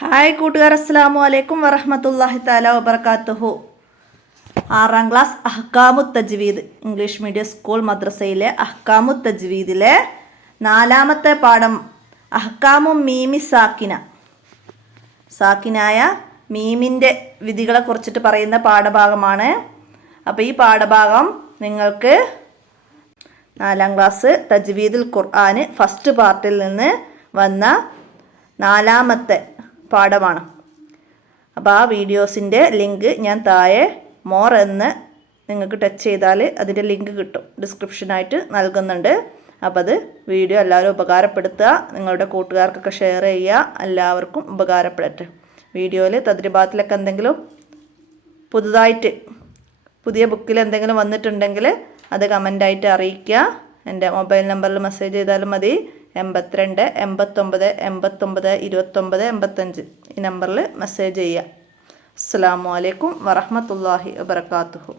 Hi കൂട്ടുകാർ, അസ്സലാമു അലൈക്കും വറഹ്മത്തുള്ളാഹി തആല വബറകാതുഹു. 6ാം ക്ലാസ് അഹ്കാമു തജ്വീദ് ഇംഗ്ലീഷ് മീഡിയം സ്കൂൾ മദ്രസയിലെ അഹ്കാമു തജ്വീദിലെ 4ാമത്തെ പാഠം അഹ്കാമു മീമി സാക്കിന. സാക്കിനായ മീമിൻ്റെ വിധികളെ കുറിച്ചിട്ട് പറയുന്ന പാഠഭാഗമാണ്. അപ്പോൾ ഈ പാഠഭാഗം നിങ്ങൾക്ക് 4ാം ക്ലാസ് തജ്വീദുൽ ഖുർആൻ ഫസ്റ്റ് പാർട്ടിൽ നിന്ന് വന്ന 4ാമത്തെ പാഠമാണ്. അപ്പോൾ ആ വീഡിയോസിൻ്റെ ലിങ്ക് ഞാൻ താഴെ മോർ എന്ന് നിങ്ങൾക്ക് ടച്ച് ചെയ്താൽ അതിൻ്റെ ലിങ്ക് കിട്ടും, ഡിസ്ക്രിപ്ഷനായിട്ട് നൽകുന്നുണ്ട്. അപ്പോൾ അത് വീഡിയോ എല്ലാവരും ഉപകാരപ്പെടുത്തുക, നിങ്ങളുടെ കൂട്ടുകാർക്കൊക്കെ ഷെയർ ചെയ്യുക, എല്ലാവർക്കും ഉപകാരപ്പെടട്ടെ. വീഡിയോയിൽ തദ്രിബാത്തിലൊക്കെ എന്തെങ്കിലും പുതുതായിട്ട് പുതിയ ബുക്കിൽ എന്തെങ്കിലും വന്നിട്ടുണ്ടെങ്കിൽ അത് കമൻ്റായിട്ട് അറിയിക്കുക. എൻ്റെ മൊബൈൽ നമ്പറിൽ മെസ്സേജ് ചെയ്താലും മതി. 82 89 89 29 85 ഈ നമ്പറിൽ മെസ്സേജ് ചെയ്യുക. അസ്സലാമു അലൈക്കും വറഹ്മത്തുള്ളാഹി വബറകാതുഹു.